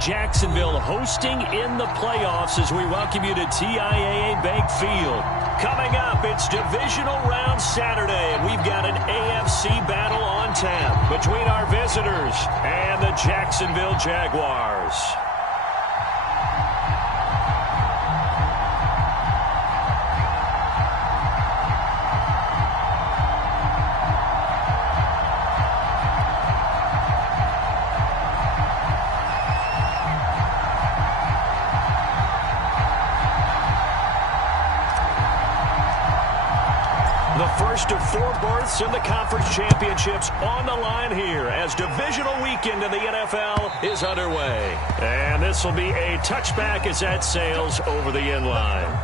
Jacksonville hosting in the playoffs as we welcome you to TIAA Bank Field. Coming up, it's Divisional Round Saturday, and we've got an AFC battle on tap between our visitors and the Jacksonville Jaguars. The first of 4 berths in the conference championships on the line here as divisional weekend in the NFL is underway. And this will be a touchback as that sails over the end line.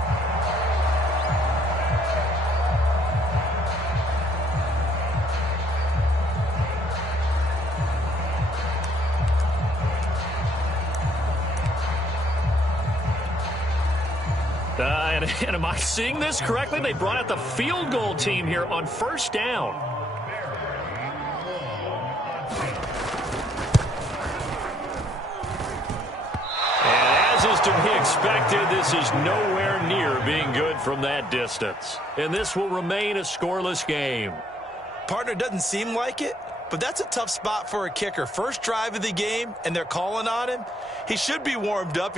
And am I seeing this correctly? They brought out the field goal team here on first down. And as is to be expected, this is nowhere near being good from that distance. And this will remain a scoreless game. Partner, doesn't seem like it, but that's a tough spot for a kicker. First drive of the game, and they're calling on him. He should be warmed up.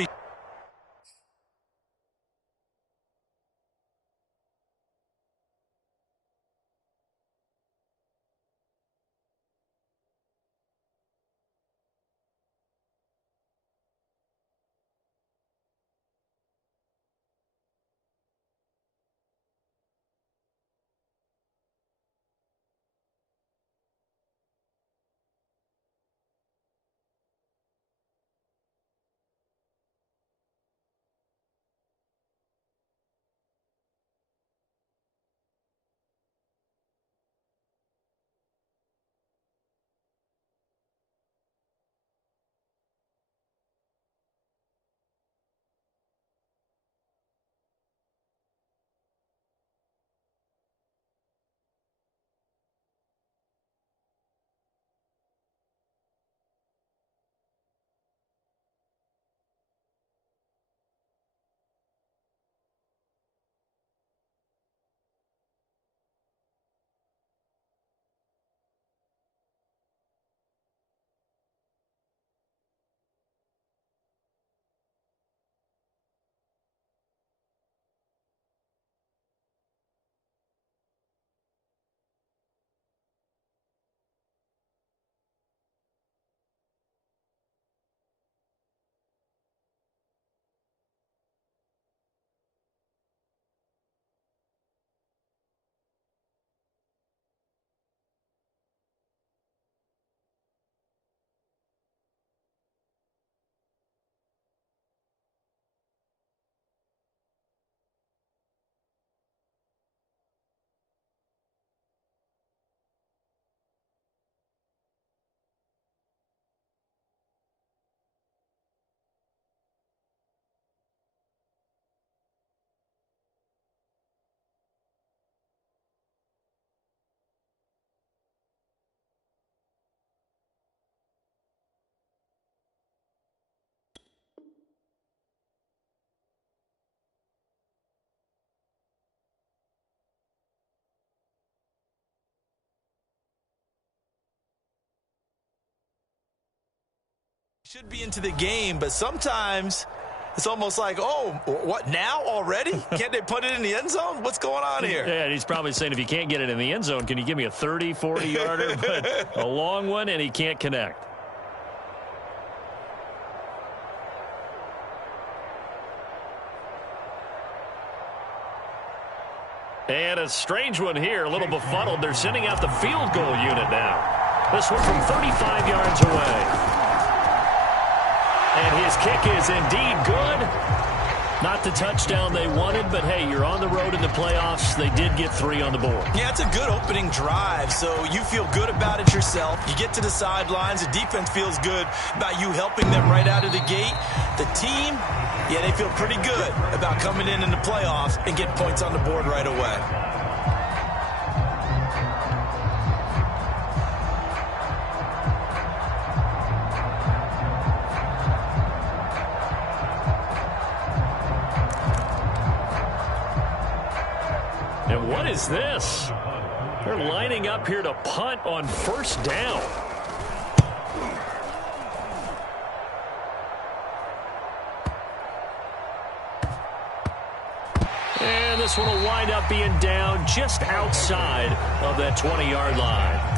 Should be into the game, but sometimes it's almost like, oh, what, now already? Can't they put it in the end zone? What's going on here? Yeah, and he's probably saying, if you can't get it in the end zone, can you give me a 30, 40-yarder? But a long one, and he can't connect. And a strange one here, a little befuddled. They're sending out the field goal unit now. This one from 35 yards away. And his kick is indeed good. Not the touchdown they wanted, but hey, you're on the road in the playoffs. They did get 3 on the board. Yeah, it's a good opening drive, so you feel good about it yourself. You get to the sidelines. The defense feels good about you helping them right out of the gate. The team, yeah, they feel pretty good about coming in the playoffs and getting points on the board right away. is this? They're lining up here to punt on first down. And this one will wind up being down just outside of that 20-yard line.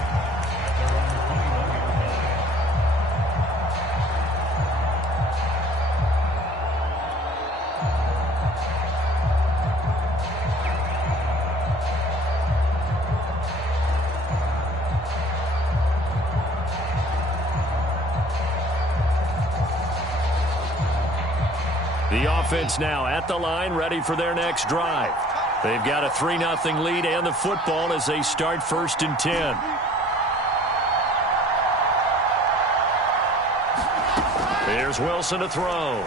The offense now at the line, ready for their next drive. They've got a 3-0 lead and the football as they start 1st and 10. Here's Wilson to throw.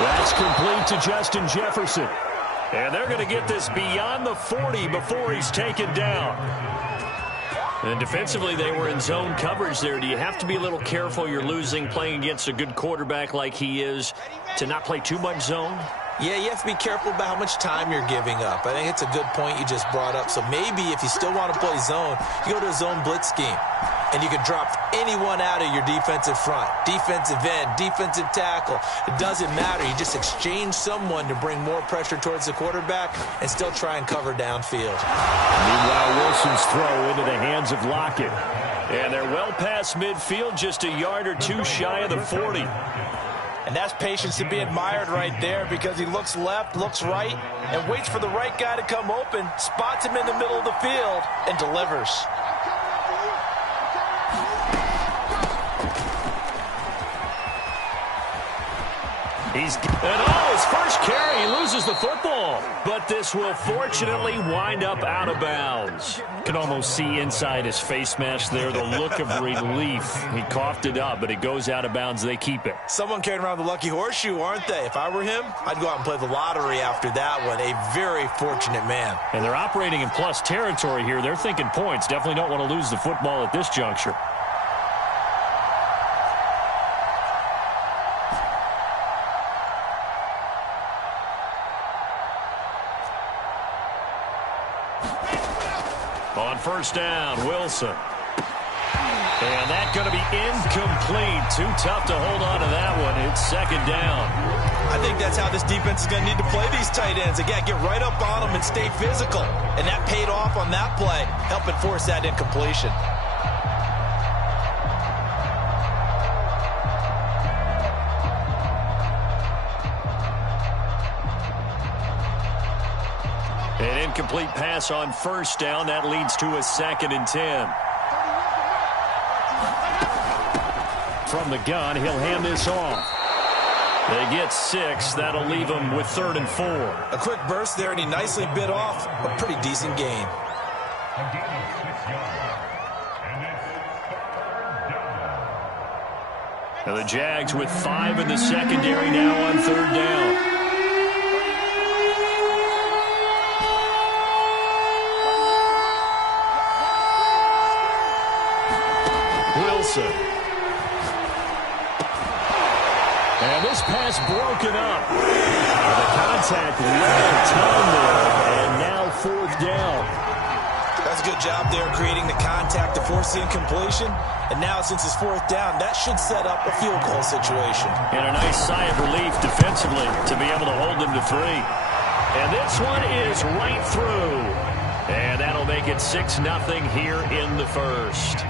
That's complete to Justin Jefferson. And they're going to get this beyond the 40 before he's taken down. And defensively, they were in zone coverage there. Do you have to be a little careful? You're losing playing against a good quarterback like he is to not play too much zone? Yeah, you have to be careful about how much time you're giving up. I think it's a good point you just brought up. So maybe if you still want to play zone, you go to a zone blitz scheme. And you can drop anyone out of your defensive front. Defensive end, defensive tackle. It doesn't matter. You just exchange someone to bring more pressure towards the quarterback and still try and cover downfield. Meanwhile, Wilson's throw into the hands of Lockett. And they're well past midfield, just a yard or two shy of the 40. And that's patience to be admired right there because he looks left, looks right, and waits for the right guy to come open, spots him in the middle of the field, and delivers. And his first carry, he loses the football. But this will fortunately wind up out of bounds. You can almost see inside his face mask there the look of relief. He coughed it up, but it goes out of bounds. They keep it. Someone carrying around the lucky horseshoe, aren't they? If I were him, I'd go out and play the lottery after that one. A very fortunate man. And they're operating in plus territory here. They're thinking points. Definitely don't want to lose the football at this juncture. On first down, Wilson. And that's going to be incomplete. Too tough to hold on to that one. It's 2nd down. I think that's how this defense is going to need to play these tight ends. Again, get right up on them and stay physical. And that paid off on that play, helping force that incompletion. An incomplete pass on first down. That leads to a 2nd and 10. From the gun, he'll hand this off. They get 6. That'll leave them with 3rd and 4. A quick burst there, and he nicely bit off a pretty decent gain. Now the Jags with 5 in the secondary now on 3rd down. Wilson. And this pass broken up. The contact left time there, and now 4th down. That's a good job there creating the contact to force the incompletion. And now since it's 4th down, that should set up a field goal situation. And a nice sigh of relief defensively to be able to hold them to 3. And this one is right through. And that'll make it 6-0 here in the 1st.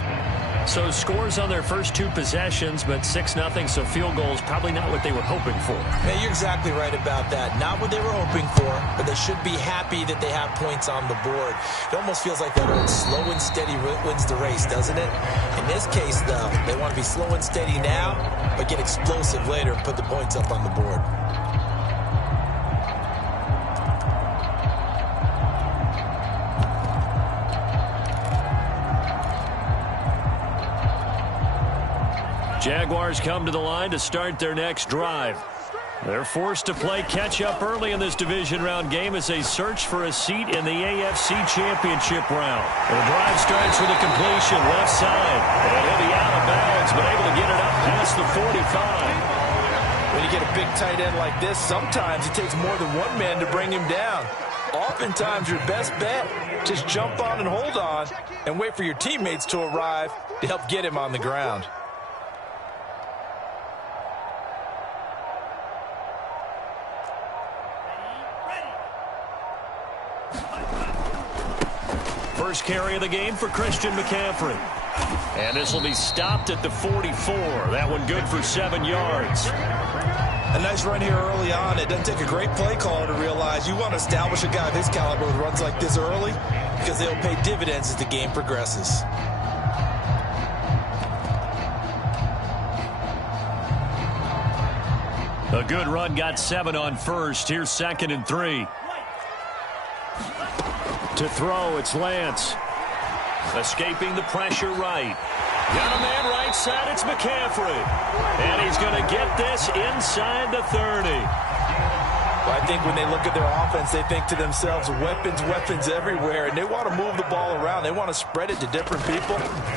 So scores on their first 2 possessions, but 6-0, so field goals probably not what they were hoping for. Yeah, you're exactly right about that. Not what they were hoping for, but they should be happy that they have points on the board. It almost feels like that old slow and steady wins the race, doesn't it? In this case, though, they want to be slow and steady now, but get explosive later and put the points up on the board. Jaguars come to the line to start their next drive. They're forced to play catch-up early in this division round game as they search for a seat in the AFC Championship round. The drive starts with a completion left side. And he'll be out of bounds, but able to get it up past the 45. When you get a big tight end like this, sometimes it takes more than one man to bring him down. Oftentimes, your best bet, just jump on and hold on and wait for your teammates to arrive to help get him on the ground. First carry of the game for Christian McCaffrey. And this will be stopped at the 44. That one good for 7 yards. A nice run here early on. It doesn't take a great play caller to realize you want to establish a guy of his caliber with runs like this early because they'll pay dividends as the game progresses. A good run got 7 on first. Here's 2nd and 3. To throw, it's Lance. Escaping the pressure right. Got a man right side, it's McCaffrey. And he's going to get this inside the 30. Well, I think when they look at their offense, they think to themselves, weapons, weapons everywhere. And they want to move the ball around. They want to spread it to different people.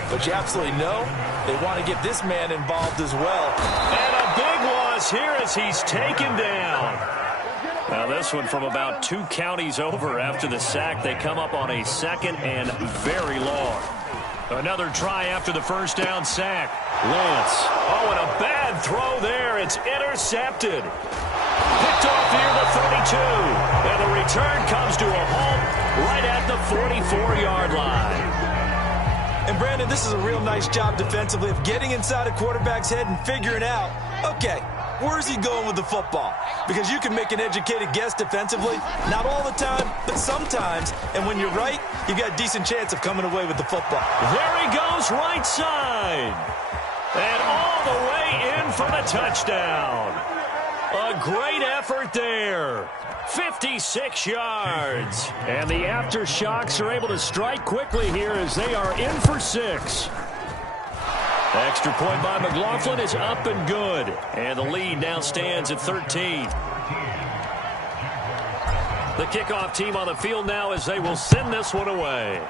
But you absolutely know they want to get this man involved as well. And a big loss here as he's taken down. Now this one from about 2 counties over after the sack. They come up on a 2nd and very long. Another try after the first down sack. Lance. Oh, and a bad throw there. It's intercepted. Picked off near the 32. And the return comes to a halt right at the 44-yard line. And Brandon, this is a real nice job defensively of getting inside a quarterback's head and figuring out, okay, where's he going with the football? Because you can make an educated guess defensively. Not all the time, but sometimes. And when you're right, you've got a decent chance of coming away with the football. There he goes, right side. And all the way in for the touchdown. A great effort there. 56 yards. And the aftershocks are able to strike quickly here as they are in for 6. Extra point by McLaughlin is up and good. And the lead now stands at 13. The kickoff team on the field now as they will send this one away.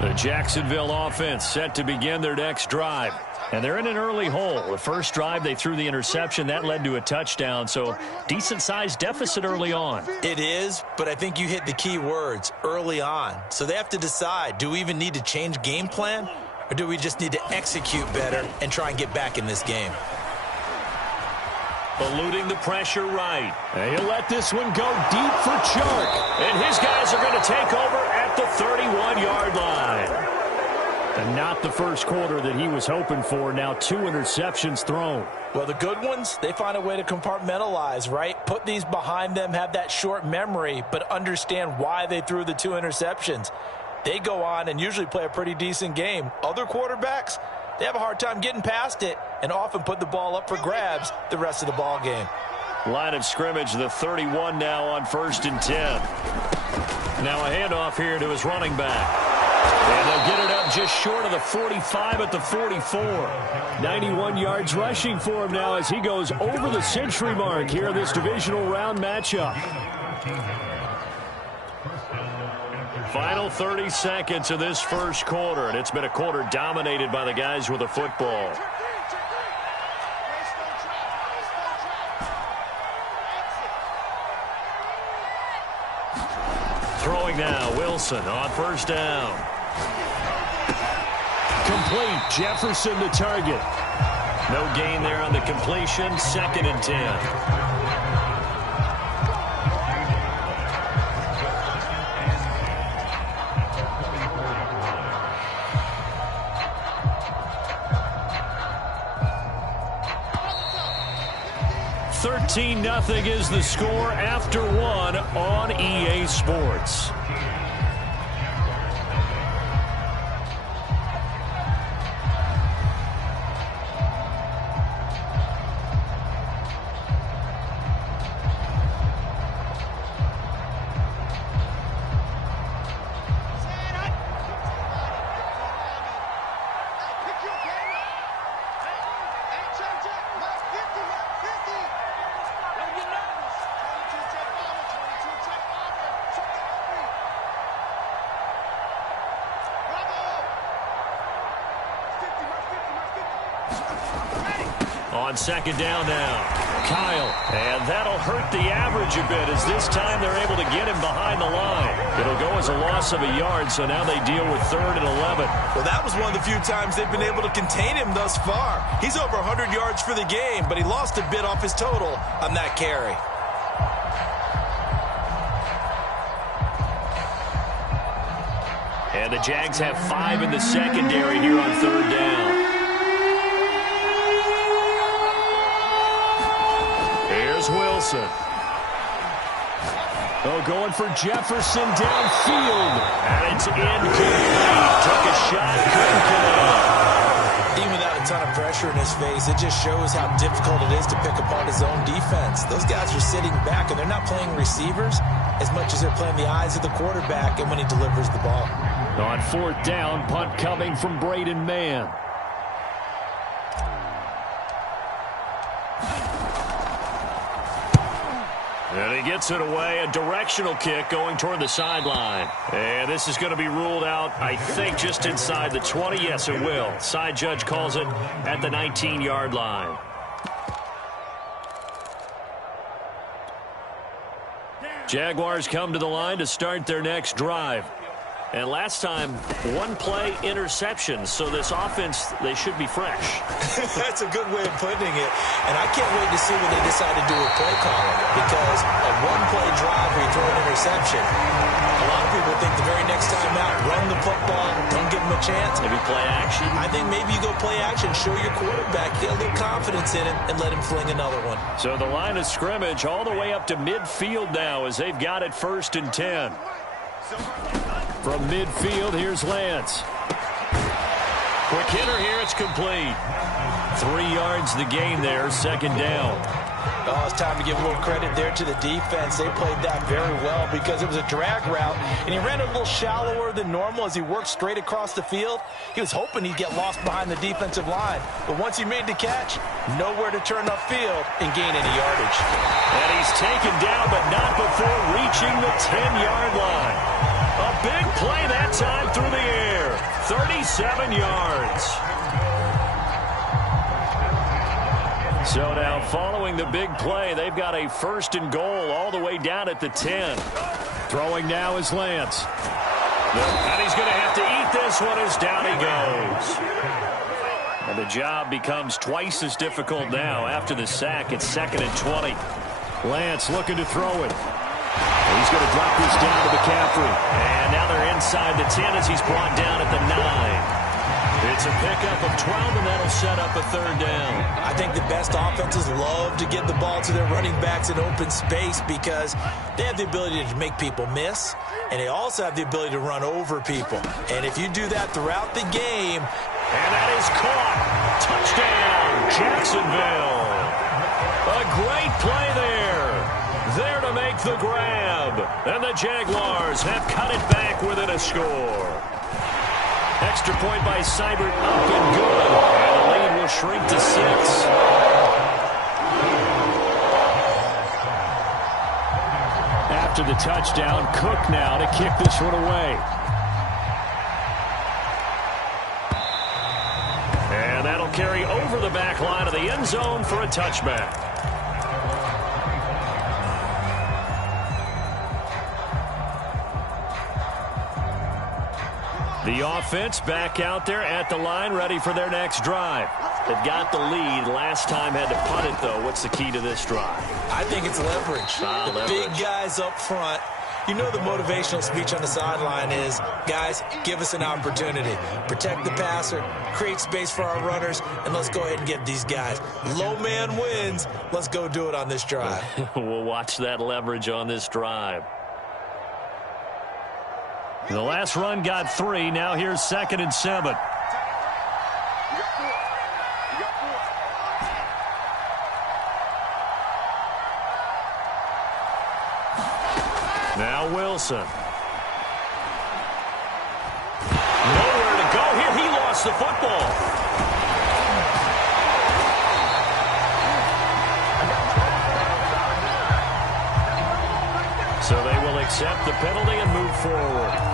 The Jacksonville offense set to begin their next drive. And they're in an early hole. The first drive, they threw the interception. That led to a touchdown, so decent-sized deficit early on. It is, but I think you hit the key words, early on. So they have to decide, do we even need to change game plan, or do we just need to execute better and try and get back in this game? Eluding the pressure right. And he'll let this one go deep for Chark. And his guys are going to take over at the 31-yard line. And not the first quarter that he was hoping for. Now 2 interceptions thrown. Well, the good ones, they find a way to compartmentalize, right? Put these behind them, have that short memory, but understand why they threw the 2 interceptions. They go on and usually play a pretty decent game. Other quarterbacks, they have a hard time getting past it and often put the ball up for grabs the rest of the ball game. Line of scrimmage, the 31 now on 1st and 10. Now a handoff here to his running back. And they'll get it up just short of the 45 at the 44. 91 yards rushing for him now as he goes over the century mark here in this divisional round matchup. Final 30 seconds of this first quarter, and it's been a quarter dominated by the guys with the football. Throwing now, Wilson on 1st down. Complete, Jefferson the target. No gain there on the completion, 2nd and 10. Nothing is the score after 1 on EA Sports. On second down now, Kyle. And that'll hurt the average a bit as this time they're able to get him behind the line. It'll go as a loss of a yard, so now they deal with 3rd and 11. Well, that was one of the few times they've been able to contain him thus far. He's over 100 yards for the game, but he lost a bit off his total on that carry. And the Jags have 5 in the secondary here on 3rd down. Here's Wilson. Oh, going for Jefferson downfield. And it's incomplete. Took a shot, couldn't connect. Even without a ton of pressure in his face, it just shows how difficult it is to pick apart his own defense. Those guys are sitting back, and they're not playing receivers as much as they're playing the eyes of the quarterback and when he delivers the ball. On 4th down, punt coming from Braden Mann. And he gets it away, a directional kick going toward the sideline. And this is going to be ruled out, I think, just inside the 20. Yes, it will. Side judge calls it at the 19-yard line. Jaguars come to the line to start their next drive. And last time, 1-play interception. So this offense, they should be fresh. That's a good way of putting it. And I can't wait to see when they decide to do a play call. Because a 1-play drive where you throw an interception, a lot of people think the very next time out, run the football, don't give them a chance. Maybe play action. I think maybe you go play action, show your quarterback, get a little confidence in him, and let him fling another one. So the line of scrimmage all the way up to midfield now as they've got it 1st and 10. From midfield, here's Lance. Quick hitter here, it's complete. 3 yards the gain there, 2nd down. Oh, it's time to give a little credit there to the defense. They played that very well because it was a drag route, and he ran a little shallower than normal as he worked straight across the field. He was hoping he'd get lost behind the defensive line, but once he made the catch, nowhere to turn upfield and gain any yardage. And he's taken down, but not before reaching the 10-yard line. A big play that time through the air. 37 yards. So now following the big play, they've got a 1st and goal all the way down at the 10. Throwing now is Lance. And he's going to have to eat this one as down he goes. And the job becomes twice as difficult now after the sack. It's 2nd and 20. Lance looking to throw it. He's going to drop this down to McCaffrey. And now they're inside the 10 as he's brought down at the 9. It's a pickup of 12, and that'll set up a 3rd down. I think the best offenses love to get the ball to their running backs in open space because they have the ability to make people miss, and they also have the ability to run over people. And if you do that throughout the game... And that is caught. Touchdown, Jacksonville. A great play there. There to make the grab. And the Jaguars have cut it back within a score. Extra point by Seibert, up and good. And the lead will shrink to 6. After the touchdown, Cook now to kick this one away. And that'll carry over the back line of the end zone for a touchback. The offense back out there at the line, ready for their next drive. They've got the lead. Last time had to punt it, though. What's the key to this drive? I think it's leverage. The big guys up front. You know the motivational speech on the sideline is, guys, give us an opportunity. Protect the passer, create space for our runners, and let's go ahead and get these guys. Low man wins. Let's go do it on this drive. We'll watch that leverage on this drive. The last run got 3. Now here's 2nd and 7. Now Wilson. Nowhere to go here. He lost the football. So they will accept the penalty and move forward.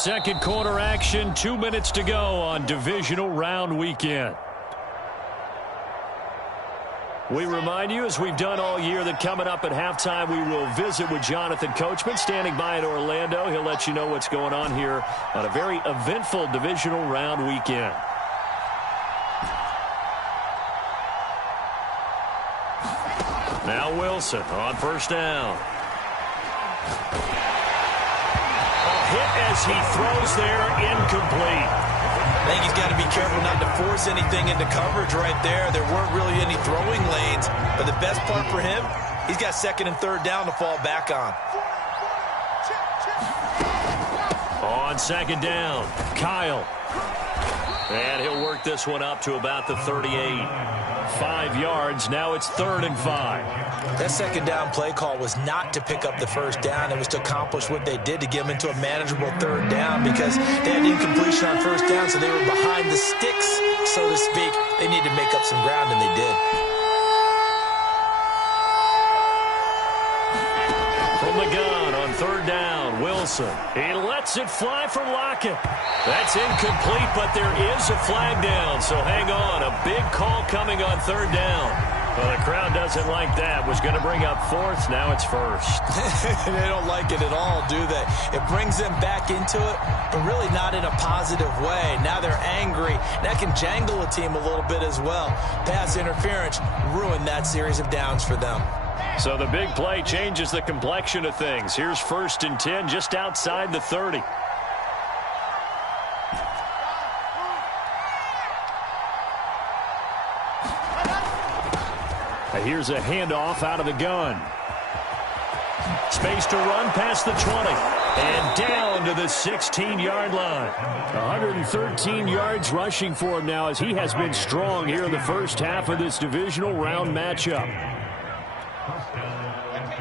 Second quarter action, 2 minutes to go on divisional round weekend. We remind you, as we've done all year, that coming up at halftime, we will visit with Jonathan Coachman, standing by in Orlando. He'll let you know what's going on here on a very eventful divisional round weekend. Now Wilson on first down. A hit as he throws there, incomplete. I think he's got to be careful not to force anything into coverage right there. There weren't really any throwing lanes, but the best part for him, he's got second and third down to fall back on. On second down, Kyle. And he'll work this one up to about the 38. 5 yards. Now it's 3rd and 5. That second down play call was not to pick up the first down. It was to accomplish what they did, to get them into a manageable third down, because they had incompletion on first down, so they were behind the sticks, so to speak. They needed to make up some ground, and they did. From the gun on third down, Wilson. He lets it fly for Lockett. That's incomplete, but there is a flag down, so hang on. A big call coming on third down. Well, the crowd doesn't like that. Was going to bring up fourth. Now it's first. They don't like it at all, do they? It brings them back into it, but really not in a positive way. Now they're angry. That can jangle a team a little bit as well. Pass interference ruined that series of downs for them. So the big play changes the complexion of things. Here's 1st and 10 just outside the 30. Here's a handoff out of the gun. Space to run past the 20. And down to the 16-yard line. 113 yards rushing for him now, as he has been strong here in the first half of this divisional round matchup.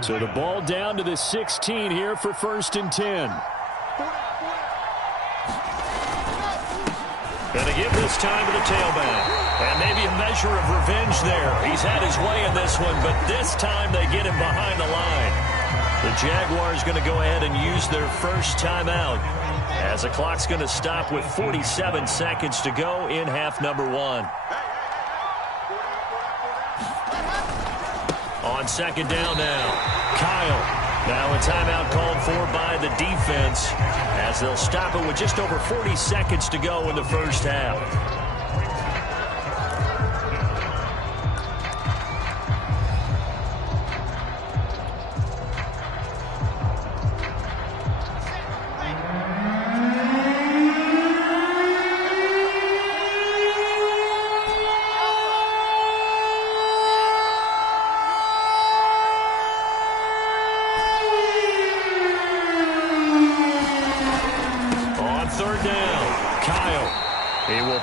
So the ball down to the 16 here for 1st and 10. Gonna give this time to the tailback. And maybe a measure of revenge there. He's had his way in this one, but this time they get him behind the line. The Jaguars going to go ahead and use their first timeout, as the clock's going to stop with 47 seconds to go in half number 1. On second down now, Kyle. Now a timeout called for by the defense, as they'll stop it with just over 40 seconds to go in the first half.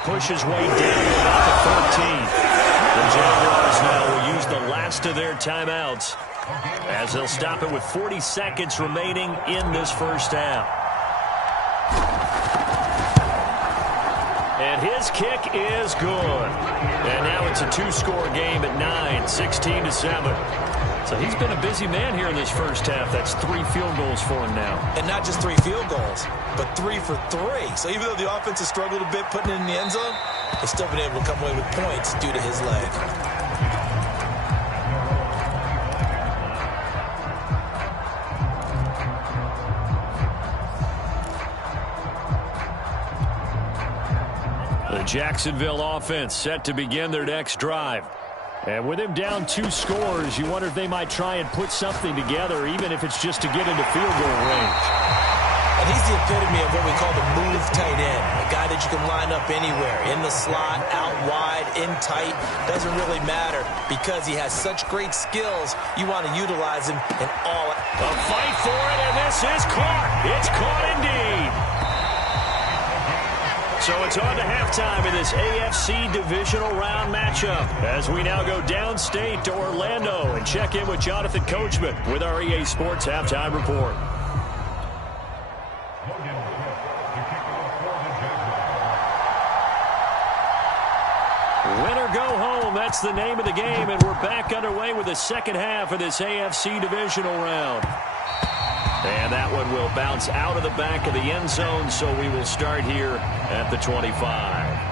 Push his way down to about the 13. The Jaguars now will use the last of their timeouts, as they'll stop it with 40 seconds remaining in this first half. And his kick is good. And now it's a 2-score game at 9, 16-7. So he's been a busy man here in this first half. That's 3 field goals for him now. And not just 3 field goals, but 3 for 3. So even though the offense has struggled a bit putting it in the end zone, they've still been able to come away with points due to his leg. The Jacksonville offense set to begin their next drive. And with him down 2 scores, you wonder if they might try and put something together, even if it's just to get into field goal range. And he's the epitome of what we call the move tight end, a guy that you can line up anywhere, in the slot, out wide, in tight, doesn't really matter, because he has such great skills. You want to utilize him in all. A fight for it, and this is caught. It's caught indeed. So it's on to halftime in this AFC divisional round matchup, as we now go downstate to Orlando and check in with Jonathan Coachman with our EA Sports Halftime Report. Win or go home, that's the name of the game, and we're back underway with the second half of this AFC divisional round. And that one will bounce out of the back of the end zone, so we will start here at the 25.